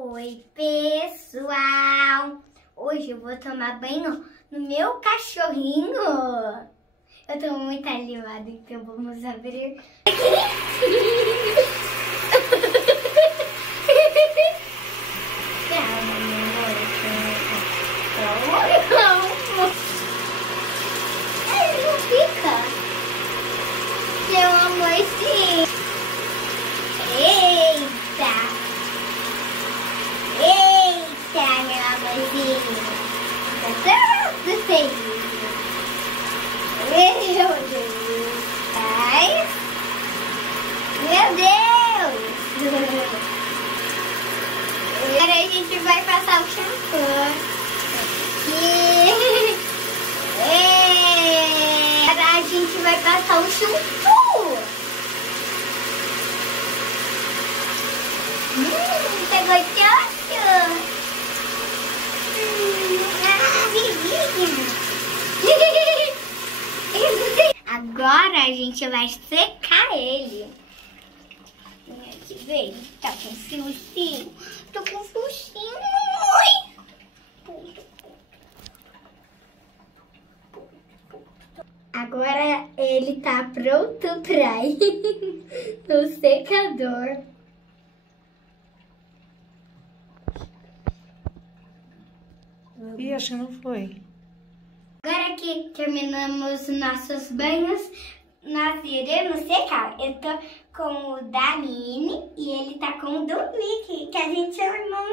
Oi, pessoal! Hoje eu vou tomar banho no meu cachorrinho. Eu tô muito animada, então vamos abrir. Calma, meu amor. Ele não fica. Meu amorzinho. Eita! Eita, meu amorzinho! Tá tudo feliz! Meu Deus! Ai! Meu Deus! Agora a gente vai passar o shampoo aqui. Agora a gente vai passar o shampoo. Tá gostoso? Agora a gente vai secar ele. Aqui, vem. Tá com fiozinho. Tô com fiozinho. Agora ele tá pronto pra ir no secador. Ih, acho que não foi. Agora que terminamos nossos banhos, nós iremos secar. Eu tô com o da Mini e ele tá com o do Mickey, que a gente é irmão.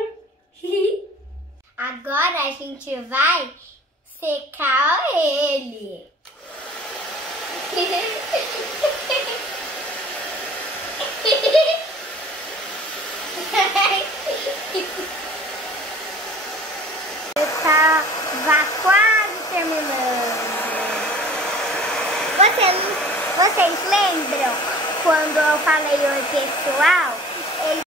Agora a gente vai secar ele. Tava quase terminando. Vocês lembram quando eu falei oi pessoal?